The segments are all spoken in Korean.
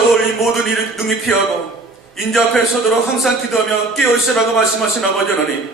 쫓아올 이 모든 일을 능히 피하고 인자 앞에 서도록 항상 기도하며 깨어있으라고 말씀하신 아버지 하나님,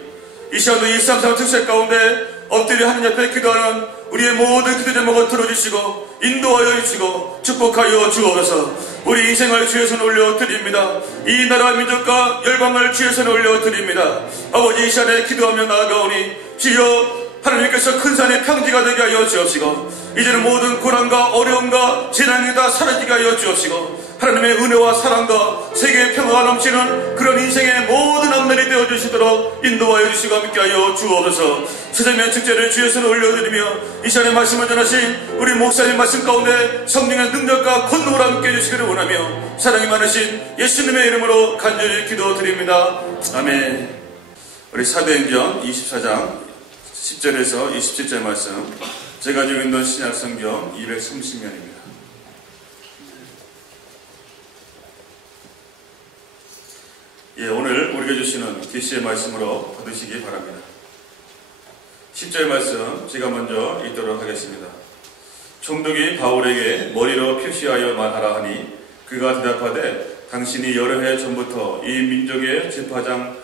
이 시간도 133 특색 가운데 엎드려 하나님 앞에 기도하는 우리의 모든 기도 제목을 들어주시고 인도하여 주시고 축복하여 주옵소서. 우리 인생을 주의 손에 올려드립니다. 이 나라 민족과 열방을 주의 손에 올려드립니다. 아버지, 이 시간에 기도하며 나아가오니 주여 하나님께서 큰 산의 평지가 되게 하여 주옵시고 이제는 모든 고난과 어려움과 재난이 다 사라지게 하여 주옵시고 하나님의 은혜와 사랑과 세계의 평화가 넘치는 그런 인생의 모든 앞날이 되어주시도록 인도하여 주시고 함께 하여 주옵소서. 세상의 축제를 주의 손에 올려드리며 이 시간에 말씀을 전하신 우리 목사님 말씀 가운데 성령의 능력과 권능을 함께 해주시기를 원하며 사랑이 많으신 예수님의 이름으로 간절히 기도드립니다. 아멘. 우리 사도행전 24장 10절에서 27절 말씀, 제가 가지고 있는 신약 성경 230면입니다. 예, 오늘 우리가 주시는 계시의 말씀으로 받으시기 바랍니다. 10절 말씀 제가 먼저 읽도록 하겠습니다. 총독이 바울에게 머리로 표시하여 말하라 하니 그가 대답하되 당신이 여러 해 전부터 이 민족의 재판장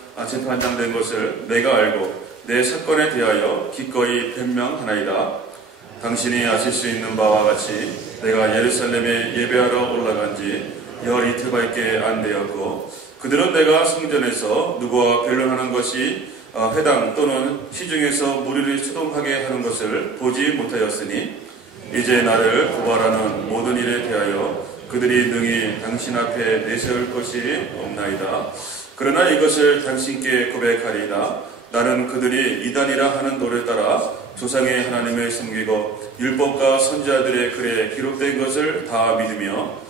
된 것을 내가 알고 내 사건에 대하여 기꺼이 변명하나이다. 당신이 아실 수 있는 바와 같이 내가 예루살렘에 예배하러 올라간 지 열 이틀밖에 안 되었고 그들은 내가 성전에서 누구와 변론하는 것이 회당 또는 시중에서 무리를 추동하게 하는 것을 보지 못하였으니 이제 나를 고발하는 모든 일에 대하여 그들이 능히 당신 앞에 내세울 것이 없나이다. 그러나 이것을 당신께 고백하리이다. 나는 그들이 이단이라 하는 도를 따라 조상의 하나님을 섬기고 율법과 선지자들의 글에 기록된 것을 다 믿으며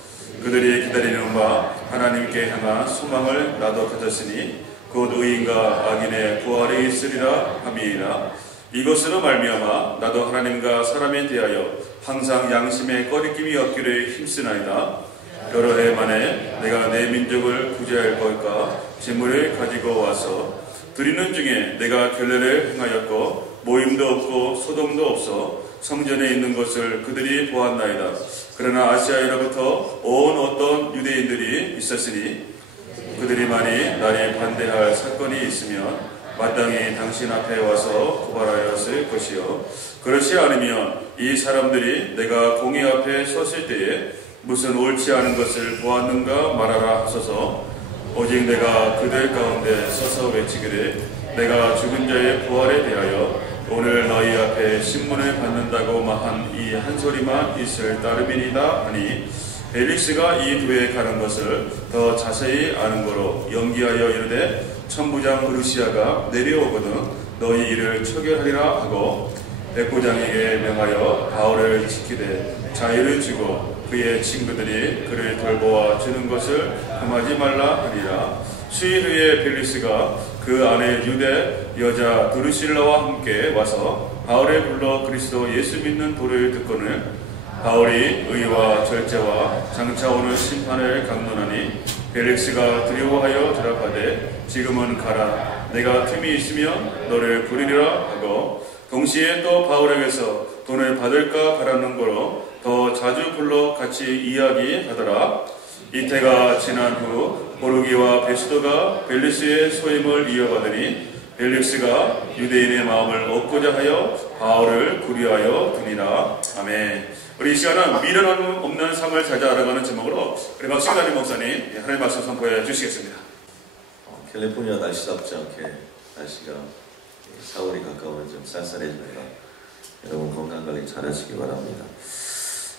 그들이 기다리는 바 하나님께 향한 소망을 나도 가졌으니 곧 의인과 악인의 부활이 있으리라 함이니라. 이것으로 말미암아 나도 하나님과 사람에 대하여 항상 양심의 꺼리낌이 없기를 힘쓰나이다. 여러 해 만에 내가 내 민족을 구제할 것과 재물을 가지고 와서 드리는 중에 내가 결례를 행하였고 모임도 없고 소동도 없어 성전에 있는 것을 그들이 보았나이다. 그러나 아시아에로부터 온 어떤 유대인들이 있었으니 그들이 만일 나를 반대할 사건이 있으면 마땅히 당신 앞에 와서 고발하였을 것이요 그렇지 않으면 이 사람들이 내가 공의 앞에 섰을 때에 무슨 옳지 않은 것을 보았는가 말하라 하소서. 오직 내가 그들 가운데 서서 외치기를 내가 죽은 자의 부활에 대하여 오늘 너희 앞에 신문을 받는다고 한 이 한 소리만 있을 따름이니이다 하니 벨릭스가 이 도에 가는 것을 더 자세히 아는 거로 연기하여 이르되 천부장 브루시아가 내려오거든 너희 이를 처결하리라 하고 백부장에게 명하여 바울을 지키되 자유를 주고 그의 친구들이 그를 돌보아 주는 것을 금하지 말라 하니라. 수일 후에 벨리스가 그 안에 유대 여자 드루실라와 함께 와서 바울을 불러 그리스도 예수 믿는 도를 듣거늘 바울이 의와 절제와 장차 오는 심판을 강론하니 벨릭스가 두려워하여 대답하되 지금은 가라. 내가 틈이 있으면 너를 부르리라 하고 동시에 또 바울에게서 돈을 받을까 바라는 거로 더 자주 불러 같이 이야기하더라. 이태가 지난 후 보르기와 베스도가 벨리스의 소임을 이어받으니 벨릭스가 유대인의 마음을 얻고자 하여 바울을 구리하여 두니라. 아멘. 우리 이 시간은 미련 없는 삶을 찾아 알아가는 제목으로 우리 박신다리 목사님 하나님 말씀 선포해 주시겠습니다. 캘리포니아 날씨답지 않게 날씨가 4월이 가까우면 좀 쌀쌀해집니다. 여러분 건강관리 잘 하시기 바랍니다.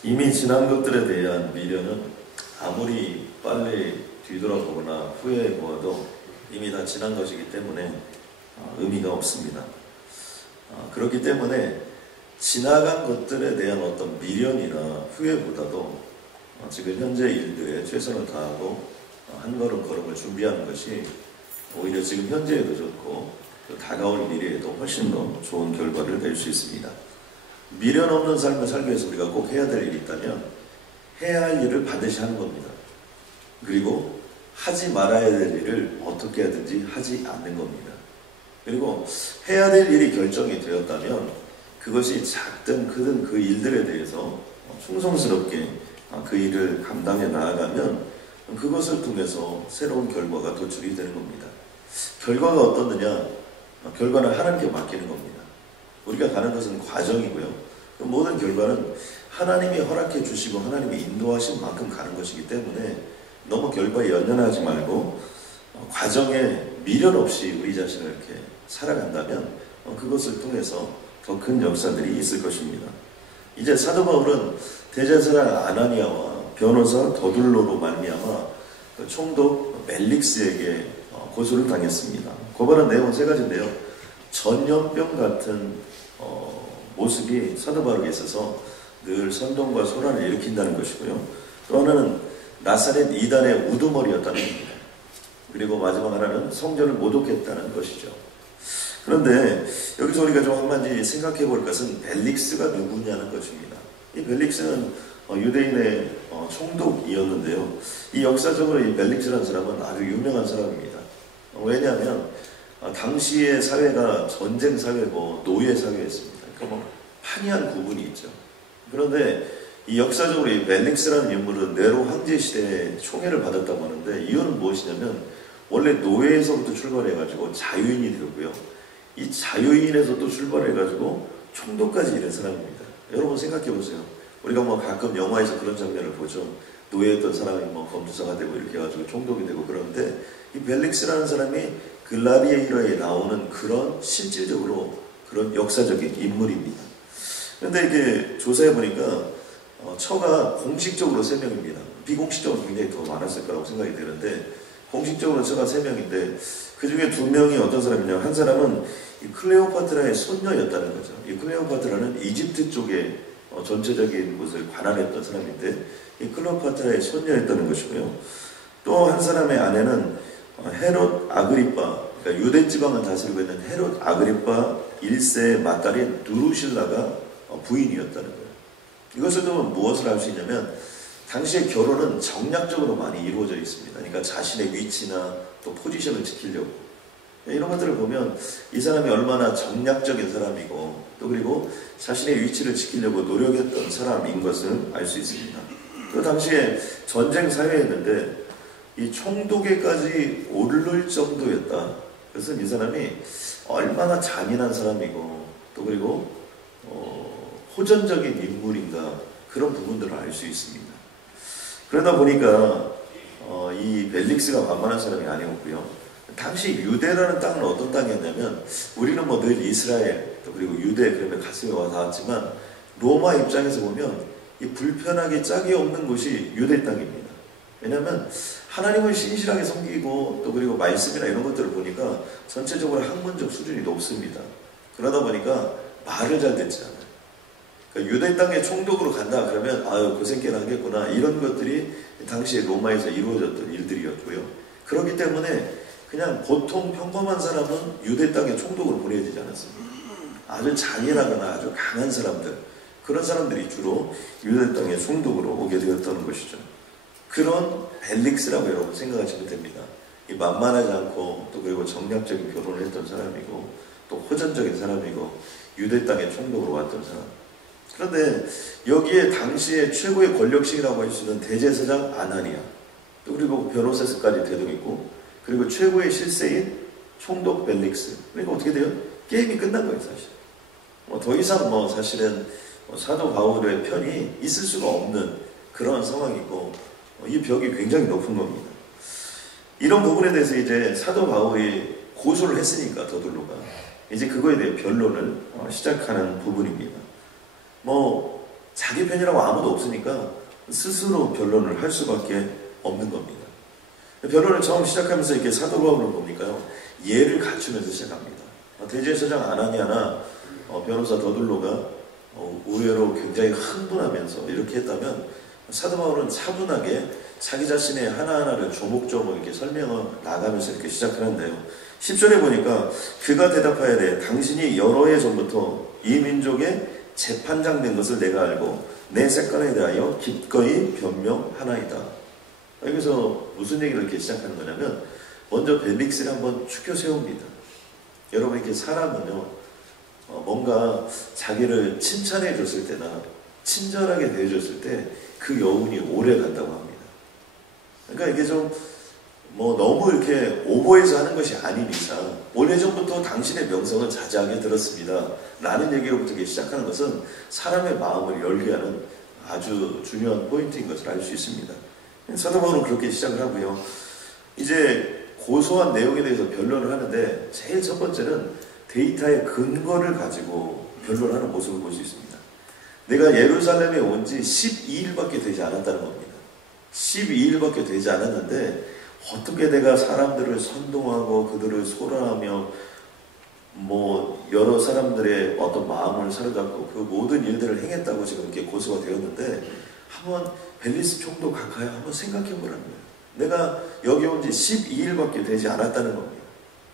이미 지난 것들에 대한 미련은 아무리 빨리 뒤돌아보거나 후회해 보아도 이미 다 지난 것이기 때문에 의미가 없습니다. 그렇기 때문에 지나간 것들에 대한 어떤 미련이나 후회보다도 지금 현재 일들에 최선을 다하고 한 걸음을 준비하는 것이 오히려 지금 현재에도 좋고 다가올 미래에도 훨씬 더 좋은 결과를 낼 수 있습니다. 미련 없는 삶을 살기 위해서 우리가 꼭 해야 될 일이 있다면 해야 할 일을 반드시 하는 겁니다. 그리고 하지 말아야 될 일을 어떻게 하든지 하지 않는 겁니다. 그리고 해야 될 일이 결정이 되었다면 그것이 작든 크든 그 일들에 대해서 충성스럽게 그 일을 감당해 나아가면 그것을 통해서 새로운 결과가 도출이 되는 겁니다. 결과가 어떻느냐? 결과는 하나님께 맡기는 겁니다. 우리가 가는 것은 과정이고요. 모든 결과는 하나님이 허락해 주시고 하나님이 인도하신 만큼 가는 것이기 때문에 너무 결과에 연연하지 말고 과정에 미련 없이 우리 자신을 이렇게 살아간다면 그것을 통해서 더 큰 역사들이 있을 것입니다. 이제 사도 바울은 대제사장 아나니아와 변호사 더둘로로 말미암아 총독 멜릭스에게 고소를 당했습니다. 고발한 내용은 세 가지인데요. 전염병 같은 모습이 사도 바울에게 있어서 늘 선동과 소란을 일으킨다는 것이고요. 또 하나는 나사렛 이단의 우두머리였다는 겁니다. 그리고 마지막 하나는 성전을 모독했다는 것이죠. 그런데 여기서 우리가 좀 한마디 생각해 볼 것은 벨릭스가 누구냐는 것입니다. 이 벨릭스는 유대인의 총독이었는데요. 이 역사적으로 이 벨릭스라는 사람은 아주 유명한 사람입니다. 왜냐하면 당시의 사회가 전쟁 사회고 노예 사회였습니다. 그러니까 뭐 판이한 구분이 있죠. 그런데 이 역사적으로 이 벨릭스라는 인물은 네로 황제 시대에 총애를 받았다고 하는데 이유는 무엇이냐면 원래 노예에서부터 출발해가지고 자유인이 되었고요. 이 자유인에서 또 출발해가지고 총독까지 이른 사람입니다. 여러분 생각해 보세요. 우리가 뭐 가끔 영화에서 그런 장면을 보죠. 노예였던 사람이 뭐 검투사가 되고 이렇게 해가지고 총독이 되고 그러는데 이 벨릭스라는 사람이 글라디에이터에 나오는 그런 실질적으로 그런 역사적인 인물입니다. 그런데 이렇게 조사해 보니까 처가 공식적으로 3명입니다. 비공식적으로 굉장히 더 많았을 거라고 생각이 되는데 공식적으로 처가 3명인데 그 중에 2명이 어떤 사람이냐, 한 사람은 이 클레오파트라의 손녀였다는 거죠. 이 클레오파트라는 이집트 쪽에 전체적인 것을 관할했던 사람인데 이 클레오파트라의 손녀였다는 것이고요. 또 한 사람의 아내는 헤롯 아그리파, 그러니까 유대 지방을 다스리고 있는 헤롯 아그리파 1세의 맏딸인 두루실라가 부인이었다는 거예요. 이것을 보면 무엇을 알 수 있냐면 당시의 결혼은 정략적으로 많이 이루어져 있습니다. 그러니까 자신의 위치나 또 포지션을 지키려고 이런 것들을 보면 이 사람이 얼마나 정략적인 사람이고 또 그리고 자신의 위치를 지키려고 노력했던 사람인 것을 알 수 있습니다. 그 당시에 전쟁 사회였는데 이 총독에까지 오를 정도였다. 그래서 이 사람이 얼마나 잔인한 사람이고 또 그리고 호전적인 인물인가 그런 부분들을 알 수 있습니다. 그러다 보니까 이 벨릭스가 만만한 사람이 아니었고요. 당시 유대라는 땅은 어떤 땅이었냐면 우리는 뭐 늘 이스라엘 또 그리고 유대 그러면 가슴에 와 닿았지만 로마 입장에서 보면 이 불편하게 짝이 없는 곳이 유대 땅입니다. 왜냐하면 하나님을 신실하게 섬기고 또 그리고 말씀이나 이런 것들을 보니까 전체적으로 학문적 수준이 높습니다. 그러다 보니까 말을 잘 듣지 않아요. 그러니까 유대 땅에 총독으로 간다 그러면 아유 고생깨나 하겠구나 이런 것들이 당시에 로마에서 이루어졌던 일들이었고요. 그렇기 때문에 그냥 보통 평범한 사람은 유대 땅에 총독으로 보내야 되지 않았습니다. 아주 잔인하거나 아주 강한 사람들 그런 사람들이 주로 유대 땅에 총독으로 오게 되었다는 것이죠. 그런 벨릭스라고 여러분 생각하시면 됩니다. 이 만만하지 않고 또 그리고 정략적인 결혼을 했던 사람이고 또 호전적인 사람이고 유대 땅에 총독으로 왔던 사람. 그런데 여기에 당시에 최고의 권력식이라고 할 수 있는 대제사장 아나니아 또 그리고 변호사까지 대동했고 그리고 최고의 실세인 총독 벨릭스. 그러니까 어떻게 돼요? 게임이 끝난 거예요 사실. 더 이상 사실은 사도 바울의 편이 있을 수가 없는 그런 상황이고 이 벽이 굉장히 높은 겁니다. 이런 부분에 대해서 이제 사도 바울이 고소를 했으니까 더둘로가 이제 그거에 대해 변론을 시작하는 부분입니다. 자기 편이라고 아무도 없으니까 스스로 변론을 할 수밖에 없는 겁니다. 변론을 처음 시작하면서 이렇게 사도 바울을 보니까요 예를 갖추면서 시작합니다. 대제사장 아나니아나 변호사 더둘로가 의외로 굉장히 흥분하면서 이렇게 했다면 사도 바울은 차분하게 자기 자신의 하나하나를 조목조목 이렇게 설명을 나가면서 이렇게 시작하는데요. 10절에 보니까 그가 대답하여되 당신이 여러 해 전부터 이 민족의 재판장 된 것을 내가 알고 내 색깔에 대하여 기꺼이 변명하나이다. 여기서 무슨 얘기를 이렇게 시작하는 거냐면 먼저 벨릭스를 한번 추켜 세웁니다. 여러분 이렇게 사람은요 뭔가 자기를 칭찬해 줬을 때나 친절하게 대해줬을 때 그 여운이 오래 간다고 합니다. 그러니까 이게 좀 너무 이렇게 오버해서 하는 것이 아닌 이상 오래전부터 당신의 명성은 자자하게 들었습니다 라는 얘기로부터 시작하는 것은 사람의 마음을 열게 하는 아주 중요한 포인트인 것을 알 수 있습니다. 사도 바울은 그렇게 시작을 하고요. 이제 고소한 내용에 대해서 변론을 하는데 제일 첫 번째는 데이터의 근거를 가지고 변론하는 모습을 볼 수 있습니다. 내가 예루살렘에 온 지 12일밖에 되지 않았다는 겁니다. 12일밖에 되지 않았는데 어떻게 내가 사람들을 선동하고 그들을 소란하며 여러 사람들의 어떤 마음을 사로잡고 그 모든 일들을 행했다고 지금 이렇게 고소가 되었는데 한번 벨리스 총독 가까이 한번 생각해 보라는 거예요. 내가 여기 온 지 12일밖에 되지 않았다는 겁니다.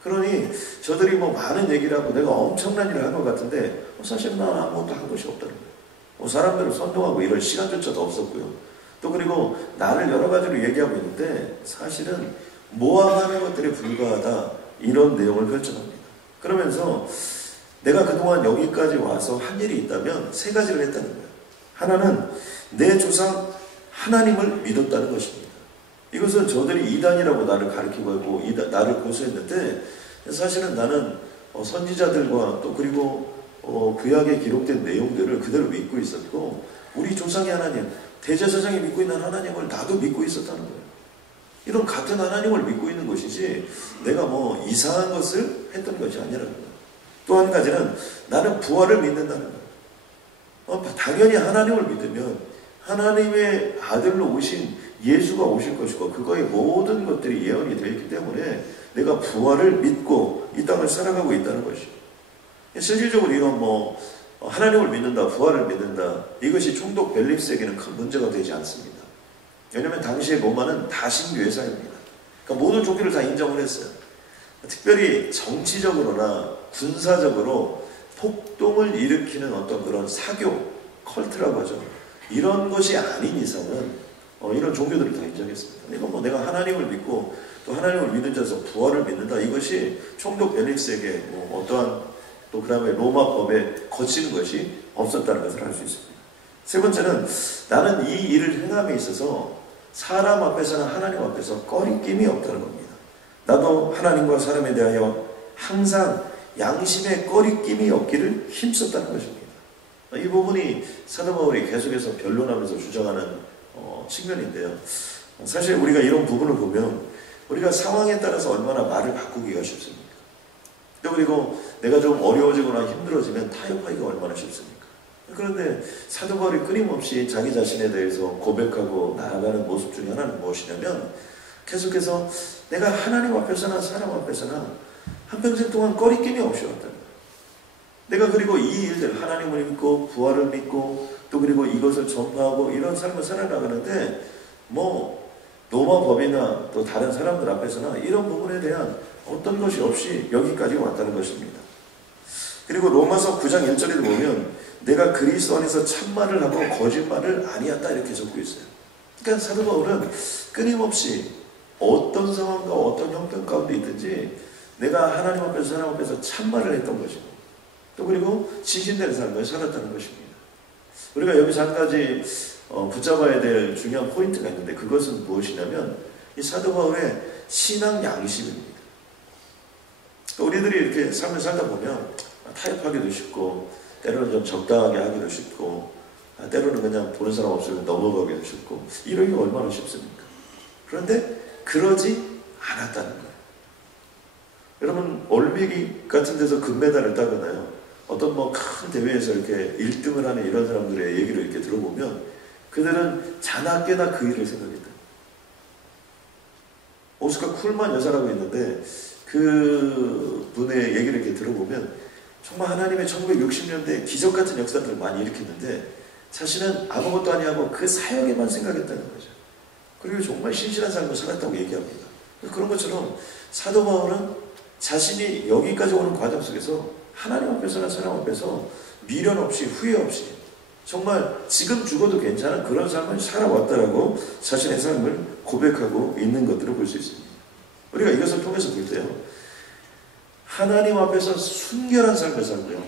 그러니 저들이 많은 얘기를 하고 내가 엄청난 일을 한 것 같은데 사실 난 아무것도 한 것이 없다는 거예요. 사람들을 선동하고 이럴 시간조차도 없었고요. 또 그리고 나를 여러 가지로 얘기하고 있는데 사실은 모함하는 것들에 불과하다 이런 내용을 펼쳐납니다. 그러면서 내가 그동안 여기까지 와서 한 일이 있다면 세 가지를 했다는 거예요. 하나는 내 조상 하나님을 믿었다는 것입니다. 이것은 저들이 이단이라고 나를 가르치고 하고 나를 고소했는데 사실은 나는 선지자들과 또 그리고 구약에 기록된 내용들을 그대로 믿고 있었고 우리 조상의 하나님 대제사장이 믿고 있는 하나님을 나도 믿고 있었다는 거예요. 이런 같은 하나님을 믿고 있는 것이지 내가 이상한 것을 했던 것이 아니라는 거예요. 또 한 가지는 나는 부활을 믿는다는 거예요. 당연히 하나님을 믿으면 하나님의 아들로 오신 예수가 오실 것이고 그거의 모든 것들이 예언이 되어 있기 때문에 내가 부활을 믿고 이 땅을 살아가고 있다는 것이죠. 실질적으로 이런 하나님을 믿는다, 부활을 믿는다 이것이 총독 벨릭스에게는 큰 문제가 되지 않습니다. 왜냐하면 당시의 로마는 다신교의 사회입니다. 그러니까 모든 종교를 다 인정을 했어요. 특별히 정치적으로나 군사적으로 폭동을 일으키는 어떤 그런 사교, 컬트라고 하죠. 이런 것이 아닌 이상은 이런 종교들을 다 인정했습니다. 이건 내가 하나님을 믿고 또 하나님을 믿는 자에서 부활을 믿는다. 이것이 총독 벨릭스에게 어떠한 또 그 다음에 로마 법에 거치는 것이 없었다는 것을 알 수 있습니다. 세 번째는 나는 이 일을 행함에 있어서 사람 앞에서나 하나님 앞에서 꺼리낌이 없다는 겁니다. 나도 하나님과 사람에 대하여 항상 양심의 꺼리낌이 없기를 힘썼다는 것입니다. 이 부분이 사도 바울이 계속해서 변론하면서 주장하는 측면인데요. 사실 우리가 이런 부분을 보면 우리가 상황에 따라서 얼마나 말을 바꾸기가 쉽습니까? 또 그리고 내가 좀 어려워지거나 힘들어지면 타협하기가 얼마나 쉽습니까? 그런데 사도 바울이 끊임없이 자기 자신에 대해서 고백하고 나아가는 모습 중에 하나는 무엇이냐면 계속해서 내가 하나님 앞에서나 사람 앞에서나 한평생 동안 꺼리낌이 없이 왔다는 거예요. 내가 그리고 이 일들 하나님을 믿고 부활을 믿고 또 그리고 이것을 전파하고 이런 삶을 살아나가는데 로마 법이나 또 다른 사람들 앞에서나 이런 부분에 대한 어떤 것이 없이 여기까지 왔다는 것입니다. 그리고 로마서 9장 1절에도 보면 내가 그리스도 안에서 참말을 하고 거짓말을 아니었다 이렇게 적고 있어요. 그러니까 사도 바울은 끊임없이 어떤 상황과 어떤 형편 가운데 있든지 내가 하나님 앞에서 사람 앞에서 참말을 했던 것이고 또 그리고 신신된 삶을 살았다는 것입니다. 우리가 여기서 한 가지 붙잡아야 될 중요한 포인트가 있는데 그것은 무엇이냐면 이 사도 바울의 신앙 양심입니다. 우리들이 이렇게 삶을 살다 보면 타협하기도 쉽고 때로는 좀 적당하게 하기도 쉽고 때로는 그냥 보는 사람 없으면 넘어가기도 쉽고 이러기가 얼마나 쉽습니까? 그런데 그러지 않았다는 거예요. 여러분 올림픽 같은 데서 금메달을 따거나요. 어떤 큰 대회에서 이렇게 1등을 하는 이런 사람들의 얘기를 이렇게 들어보면 그들은 자나깨나 그 일을 생각했다. 오스카 쿨만 여사라고 있는데 그 분의 얘기를 이렇게 들어보면 정말 하나님의 1960년대 기적 같은 역사들을 많이 일으켰는데 자신은 아무것도 아니하고 그 사역에만 생각했다는 거죠. 그리고 정말 신실한 삶을 살았다고 얘기합니다. 그런 것처럼 사도 바울은 자신이 여기까지 오는 과정 속에서 하나님 앞에서나 사람 앞에서 미련 없이 후회 없이 정말 지금 죽어도 괜찮은 그런 삶을 살아왔다라고 자신의 삶을 고백하고 있는 것들을 볼 수 있습니다. 우리가 이것을 통해서 볼 때요. 하나님 앞에서 순결한 삶을 살고요.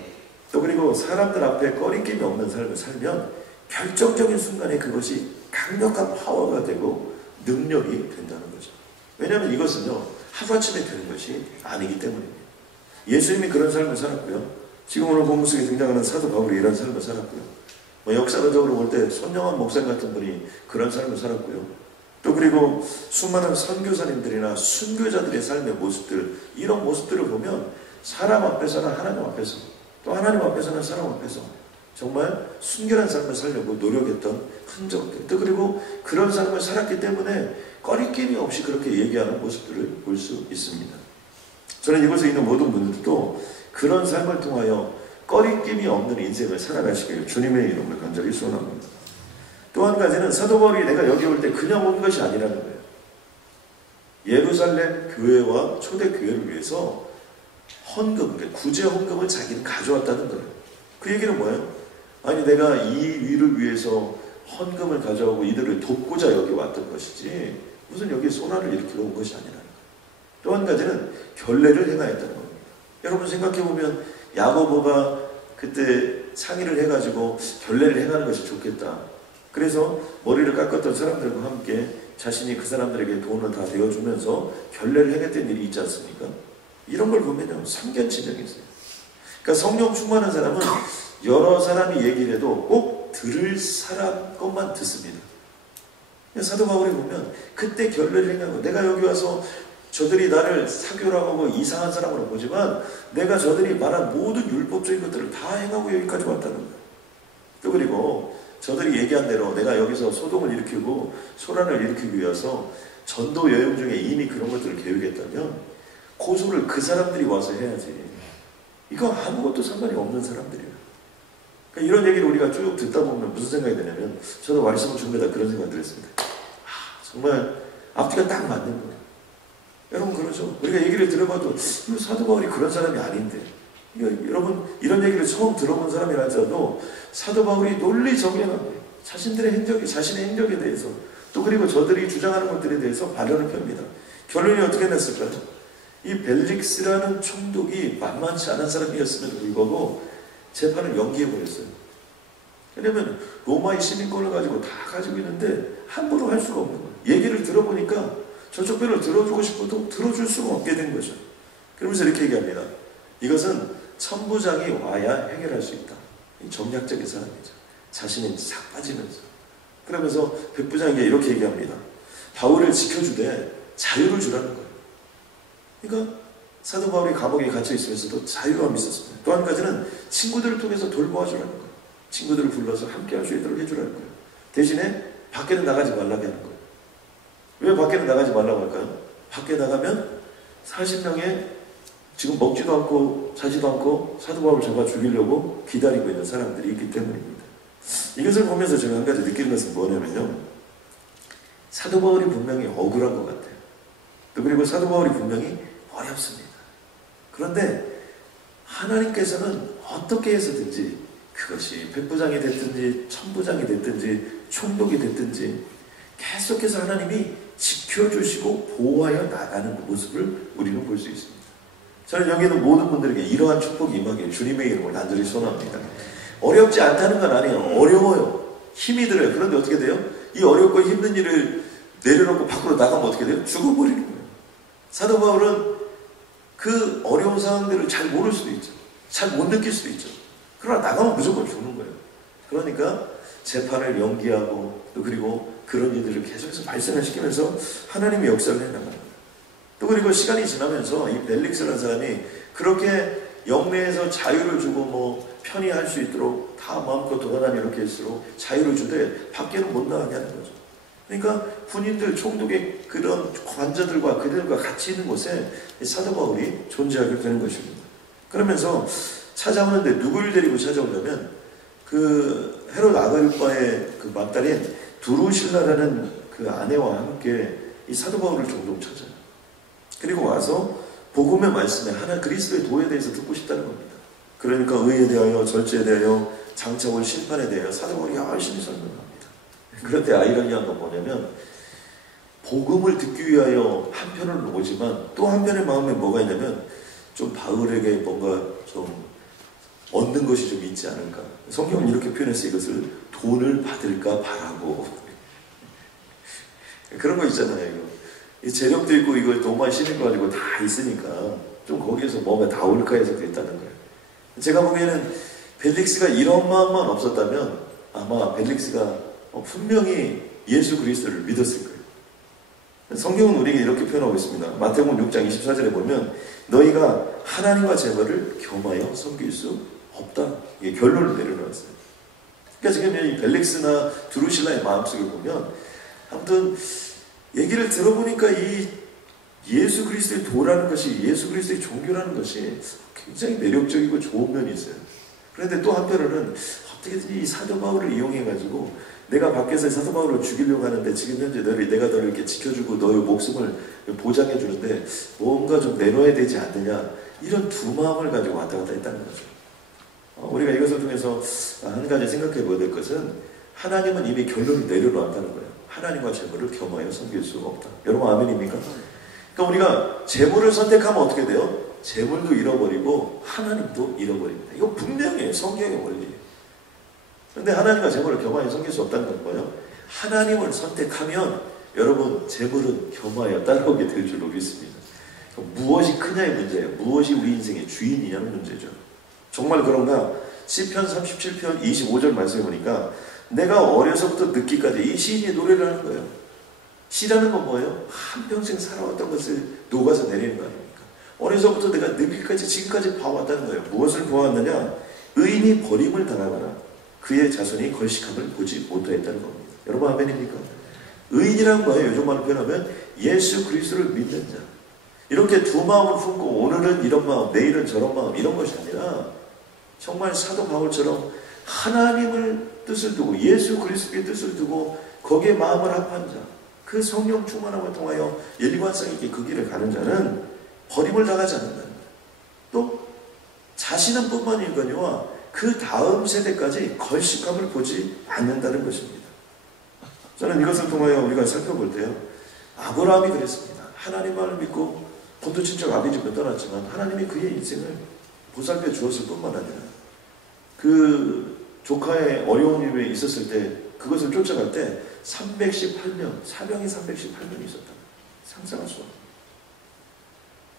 또 그리고 사람들 앞에 꺼리낌이 없는 삶을 살면 결정적인 순간에 그것이 강력한 파워가 되고 능력이 된다는 거죠. 왜냐하면 이것은요, 하루아침에 되는 것이 아니기 때문입니다. 예수님이 그런 삶을 살았고요. 지금 오늘 본문 속에 등장하는 사도 바울이 이런 삶을 살았고요. 역사적으로 볼 때 손영환 목사님 같은 분이 그런 삶을 살았고요. 또 그리고 수많은 선교사님들이나 순교자들의 삶의 모습들, 이런 모습들을 보면 사람 앞에서는 하나님 앞에서, 또 하나님 앞에서는 사람 앞에서 정말 순결한 삶을 살려고 노력했던 흔적들, 또 그리고 그런 삶을 살았기 때문에 꺼리낌이 없이 그렇게 얘기하는 모습들을 볼 수 있습니다. 저는 이곳에 있는 모든 분들도 그런 삶을 통하여 꺼리낌이 없는 인생을 살아가시기를 주님의 이름을 간절히 소원합니다. 또 한 가지는 사도 바울이 내가 여기 올 때 그냥 온 것이 아니라는 거예요. 예루살렘 교회와 초대 교회를 위해서 헌금, 구제 헌금을 자기는 가져왔다는 거예요. 그 얘기는 뭐예요? 아니 내가 이 위를 위해서 헌금을 가져오고 이들을 돕고자 여기 왔던 것이지 무슨 여기 소나를 일으키러 온 것이 아니라는 거예요. 또 한 가지는 결례를 행하였다는 겁니다. 여러분 생각해보면 야고보가 그때 상의를 해가지고 결례를 행하는 것이 좋겠다. 그래서 머리를 깎았던 사람들과 함께 자신이 그 사람들에게 돈을 다 대어주면서 결례를 행했던 일이 있지 않습니까? 이런 걸 보면요, 삼견친정이 있어요. 그러니까 성령 충만한 사람은 여러 사람이 얘기를 해도 꼭 들을 사람 것만 듣습니다. 사도 바울이 보면 그때 결례를 행하고 내가 여기 와서 저들이 나를 사교라고 하고 이상한 사람으로 보지만 내가 저들이 말한 모든 율법적인 것들을 다 행하고 여기까지 왔다는 거예요. 또 그리고 저들이 얘기한 대로 내가 여기서 소동을 일으키고 소란을 일으키기 위해서 전도 여행 중에 이미 그런 것들을 계획했다면 고소를 그 사람들이 와서 해야지. 이거 아무것도 상관이 없는 사람들이에요. 그러니까 이런 얘기를 우리가 쭉 듣다 보면 무슨 생각이 드냐면 저도 말씀을 준비하다 그런 생각을 들었습니다. 정말 앞뒤가 딱 맞는 거예요. 여러분 그러죠? 우리가 얘기를 들어봐도 사도 바울이 그런 사람이 아닌데 여러분 이런 얘기를 처음 들어본 사람이라 할지라도 사도 바울이 논리정연하게 자신들의 행적에 자신의 행적에 대해서 또 그리고 저들이 주장하는 것들에 대해서 발언을 펴니다. 결론이 어떻게 났을까요? 이 벨릭스라는 총독이 만만치 않은 사람이었음에도 불구하고 재판을 연기해버렸어요. 왜냐하면 로마의 시민권을 가지고 다 가지고 있는데 함부로 할 수가 없는 거예요. 얘기를 들어보니까 저쪽 편을 들어주고 싶어도 들어줄 수가 없게 된 거죠. 그러면서 이렇게 얘기합니다. 이것은 천부장이 와야 해결할 수 있다. 정략적인 사람이죠. 자신이 싹 빠지면서. 그러면서 백부장에게 이렇게 얘기합니다. 바울을 지켜주되 자유를 주라는 거예요. 그러니까 사도 바울이 감옥에 갇혀 있으면서도 자유함이 있었습니다. 또 한 가지는 친구들을 통해서 돌보아주라는 거예요. 친구들을 불러서 함께 할 수 있도록 해주라는 거예요. 대신에 밖에는 나가지 말라고 하는 거예요. 왜 밖에는 나가지 말라고 할까요? 밖에 나가면 40명의 지금 먹지도 않고 자지도 않고 사도 바울을 잡아 죽이려고 기다리고 있는 사람들이 있기 때문입니다. 이것을 보면서 제가 한 가지 느끼는 것은 뭐냐면요. 사도 바울이 분명히 억울한 것 같아요. 또 그리고 사도 바울이 분명히 어렵습니다. 그런데 하나님께서는 어떻게 해서든지 그것이 백부장이 됐든지 천부장이 됐든지 총독이 됐든지 계속해서 하나님이 지켜주시고 보호하여 나가는 모습을 우리는 볼 수 있습니다. 저는 여기 있는 모든 분들에게 이러한 축복이 임하기를 주님의 이름으로 간절히 소원합니다. 어렵지 않다는 건 아니에요. 어려워요. 힘이 들어요. 그런데 어떻게 돼요? 이 어렵고 힘든 일을 내려놓고 밖으로 나가면 어떻게 돼요? 죽어버리는 거예요. 사도 바울은 그 어려운 상황들을 잘 모를 수도 있죠. 잘 못 느낄 수도 있죠. 그러나 나가면 무조건 죽는 거예요. 그러니까 재판을 연기하고 또 그리고 그런 일들을 계속해서 발생을 시키면서 하나님의 역사를 해나가는 거예요. 또 그리고 시간이 지나면서 이 벨릭스라는 사람이 그렇게 영내에서 자유를 주고 뭐 편히 할 수 있도록 다 마음껏 돌아다니게 할수록 자유를 주되 밖에는 못 나가냐는 거죠. 그러니까 군인들, 총독의 그런 관저들과 그들과 같이 있는 곳에 사도 바울이 존재하게 되는 것입니다. 그러면서 찾아오는데 누구를 데리고 찾아오냐면 그 헤롯 아그리빠의 그 막달인 두루실라라는 그 아내와 함께 이 사도 바울을 종종 찾아요. 그리고 와서 복음의 말씀에 하나 그리스도의 도에 대해서 듣고 싶다는 겁니다. 그러니까 의에 대하여 절제에 대하여 장차올 심판에 대하여 사도 바울이 열심히 설명합니다. 그런데 아이러니한 건 뭐냐면 복음을 듣기 위하여 한편으로 오지만 또 한편의 마음에 뭐가 있냐면 좀 바울에게 뭔가 좀 얻는 것이 좀 있지 않을까. 성경은 이렇게 표현했어요. 이것을 돈을 받을까 바라고. 그런 거 있잖아요. 이거. 이 재력도 있고 이걸 돈만 실는 거 가지고 다 있으니까 좀 거기에서 뭐가 나올까 해서 그랬다는 거예요. 제가 보기에는 벨릭스가 이런 마음만 없었다면 아마 벨릭스가 분명히 예수 그리스도를 믿었을 거예요. 성경은 우리에게 이렇게 표현하고 있습니다. 마태복음 6장 24절에 보면 너희가 하나님과 재물을 겸하여 섬길 수 없다. 이게 결론을 내려놨어요. 그러니까 지금 이 벨릭스나 드루실라의 마음속에 보면 아무튼 얘기를 들어보니까 이 예수 그리스도의 도라는 것이, 예수 그리스도의 종교라는 것이 굉장히 매력적이고 좋은 면이 있어요. 그런데 또 한편으로는 어떻게든 이 사도 바울을 이용해가지고 내가 밖에서 사도 바울을 죽이려고 하는데 지금 현재 내가 너를 이렇게 지켜주고 너의 목숨을 보장해 주는데 뭔가 좀 내놓아야 되지 않느냐, 이런 두 마음을 가지고 왔다 갔다 했다는 거죠. 우리가 이것을 통해서 한 가지 생각해 보야 될 것은 하나님은 이미 결론을 내려놓았다는 거예요. 하나님과 재물을 겸하여 섬길 수가 없다. 여러분 아멘입니까? 그러니까 우리가 재물을 선택하면 어떻게 돼요? 재물도 잃어버리고 하나님도 잃어버립니다. 이거 분명해요. 성경의 원리예요. 그런데 하나님과 재물을 겸하여 섬길 수 없다는 건 뭐예요? 하나님을 선택하면 여러분 재물은 겸하여 따라오게 될 줄로 믿습니다. 무엇이 크냐의 문제예요. 무엇이 우리 인생의 주인이냐는 문제죠. 정말 그런가? 시편 37편 25절 말씀해 보니까 내가 어려서부터 늙기까지 이 시인이 노래를 하는 거예요. 시라는 건 뭐예요? 한평생 살아왔던 것을 녹아서 내리는 거 아닙니까? 어려서부터 내가 늙기까지 지금까지 봐왔다는 거예요. 무엇을 보았느냐? 의인이 버림을 당하거나 그의 자손이 걸식함을 보지 못하였다는 겁니다. 여러분 아멘입니까? 의인이란 거예요. 요즘 말로 표현하면 예수 그리스도를 믿는 자. 이렇게 두 마음을 품고 오늘은 이런 마음, 내일은 저런 마음, 이런 것이 아니라 정말 사도 바울처럼 하나님을 뜻을 두고 예수 그리스도의 뜻을 두고 거기에 마음을 합한 자, 그 성령 충만함을 통하여 일관성 있게 그 길을 가는 자는 버림을 당하지 않는다는 거예요. 또 자신은 뿐만이거니와 그 다음 세대까지 걸식함을 보지 않는다는 것입니다. 저는 이것을 통하여 우리가 살펴볼 때요, 아브라함이 그랬습니다. 하나님만을 믿고 본토 친척 아비집을 떠났지만 하나님이 그의 인생을 보살펴 주었을 뿐만 아니라 그 조카의 어려운 일에 있었을 때 그것을 쫓아갈 때 318년, 사병이 318년이 있었다. 상상할 수 없다.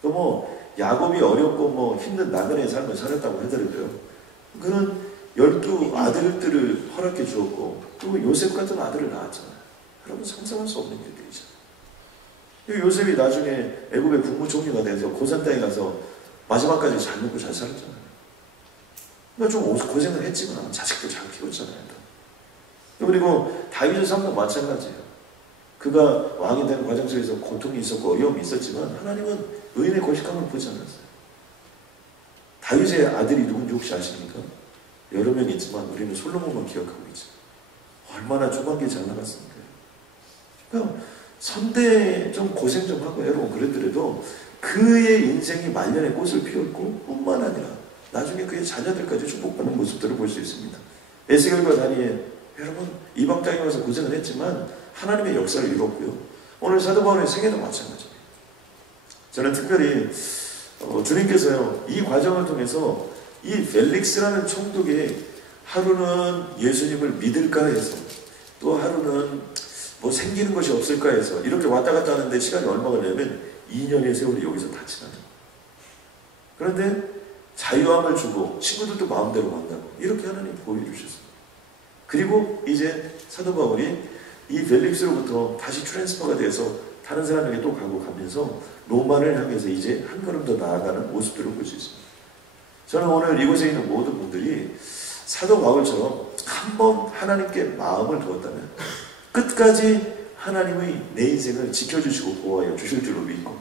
또 뭐 야곱이 어렵고 뭐 힘든 나그네의 삶을 살았다고 하더라도요, 그는 12 아들들을 허락해 주었고 또 요셉 같은 아들을 낳았잖아요. 여러분 상상할 수 없는 일들이잖아요. 요셉이 나중에 애굽의 국무총리가 돼서 고산 땅에 가서 마지막까지 잘 먹고 잘 살았잖아요. 그러니까 좀 고생을 했지만 자식도 잘 키웠잖아요. 그리고 다윗의 삶도 마찬가지예요. 그가 왕이 되는 과정 속에서 고통이 있었고 어려움이 있었지만 하나님은 의인의 거식함을 보지 않았어요. 다윗의 아들이 누군지 혹시 아십니까? 여러 명 있지만 우리는 솔로몬만 기억하고 있죠. 얼마나 조만기 잘 나갔습니까? 그러니까 선대 좀 고생 좀 하고 여러분 그랬더라도 그의 인생이 말년의 꽃을 피웠고 뿐만 아니라 나중에 그의 자녀들까지 축복받는 모습들을 볼 수 있습니다. 에스겔과 다니엘, 여러분 이방 땅에 와서 고생을 했지만 하나님의 역사를 이뤘고요. 오늘 사도 바울의 생애도 마찬가지입니다. 저는 특별히 주님께서요, 이 과정을 통해서 이 벨릭스라는 총독이 하루는 예수님을 믿을까 해서 또 하루는 뭐 생기는 것이 없을까 해서 이렇게 왔다 갔다 하는데 시간이 얼마 걸리냐면 2년의 세월이 여기서 다 지나요. 그런데 자유함을 주고 친구들도 마음대로 만나고 이렇게 하나님 보여주셨습니다. 그리고 이제 사도 바울이 이 벨릭스로부터 다시 트랜스퍼가 돼서 다른 사람에게 또 가면서 로마를 향해서 이제 한 걸음 더 나아가는 모습들을 볼 수 있습니다. 저는 오늘 이곳에 있는 모든 분들이 사도 바울처럼 한번 하나님께 마음을 두었다면 끝까지 하나님의 내 인생을 지켜주시고 보호하여 주실 줄로 믿고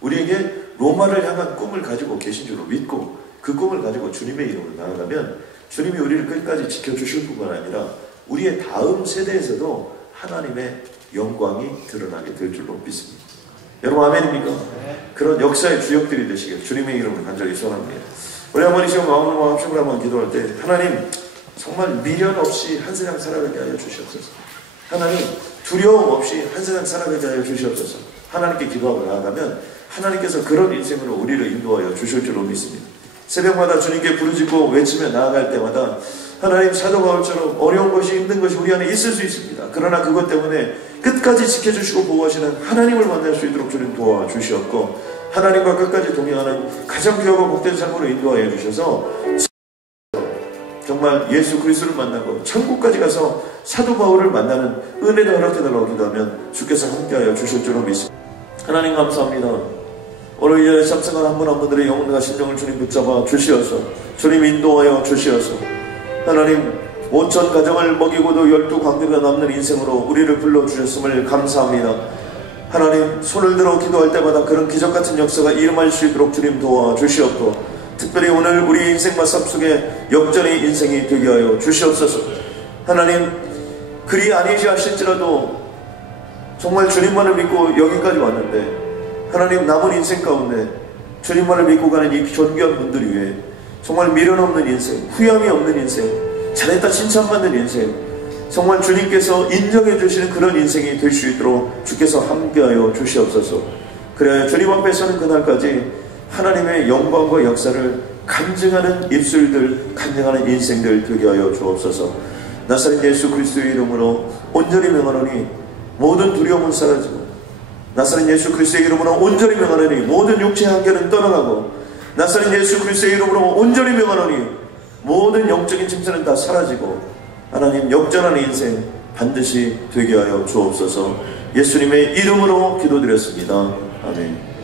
우리에게 로마를 향한 꿈을 가지고 계신 줄로 믿고 그 꿈을 가지고 주님의 이름으로 나아가면 주님이 우리를 끝까지 지켜주실 뿐만 아니라 우리의 다음 세대에서도 하나님의 영광이 드러나게 될 줄로 믿습니다. 여러분 아멘입니까? 그런 역사의 주역들이 되시길 주님의 이름으로 간절히 소원합니다. 우리 한번 이 시간 마음으로 합심을 한번 기도할 때 하나님 정말 미련 없이 한 세상 살아가게 하여 주시옵소서. 하나님 두려움 없이 한 세상 살아가게 하여 주시옵소서. 하나님께 기도하고 나아가면 하나님께서 그런 인생으로 우리를 인도하여 주실 줄로 믿습니다. 새벽마다 주님께 부르짖고 외치며 나아갈 때마다 하나님 사도 바울처럼 어려운 것이 힘든 것이 우리 안에 있을 수 있습니다. 그러나 그것 때문에 끝까지 지켜주시고 보호하시는 하나님을 만날 수 있도록 주님 도와주시었고 하나님과 끝까지 동행하는 가장 귀하고 복된 삶으로 인도하여 주셔서 정말 예수 그리스도를 만나고 천국까지 가서 사도 바울을 만나는 은혜도 허락해달라고 기도하면 주께서 함께하여 주실 줄로 믿습니다. 하나님 감사합니다. 오늘 이 자리에 참석한 한 분 한 분들의 영혼과 심령을 주님 붙잡아 주시어서 주님 인도하여 주시어서 하나님 5천 가정을 먹이고도 12광대가 남는 인생으로 우리를 불러주셨음을 감사합니다. 하나님 손을 들어 기도할 때마다 그런 기적같은 역사가 일어날 수 있도록 주님 도와주시옵고 특별히 오늘 우리 인생 맞삽 속에 역전의 인생이 되게 하여 주시옵소서. 하나님 그리 아니지 하실지라도 정말 주님만을 믿고 여기까지 왔는데 하나님 남은 인생 가운데 주님만을 믿고 가는 이 존귀한 분들 위해 정말 미련 없는 인생, 후회함이 없는 인생, 잘했다 칭찬받는 인생, 정말 주님께서 인정해 주시는 그런 인생이 될 수 있도록 주께서 함께하여 주시옵소서. 그래야 주님 앞에 서는 그날까지 하나님의 영광과 역사를 간증하는 입술들, 간증하는 인생들 되게 하여 주옵소서. 나사렛 예수 그리스도의 이름으로 온전히 명하노니 모든 두려움은 사라지고 나사렛 예수 그리스도의 이름으로 온전히 명하노니 모든 육체의 한계는 떠나가고 나사렛 예수 그리스도의 이름으로 온전히 명하노니 모든 영적인 짐승은 다 사라지고 하나님 역전하는 인생 반드시 되게 하여 주옵소서. 예수님의 이름으로 기도드렸습니다. 아멘.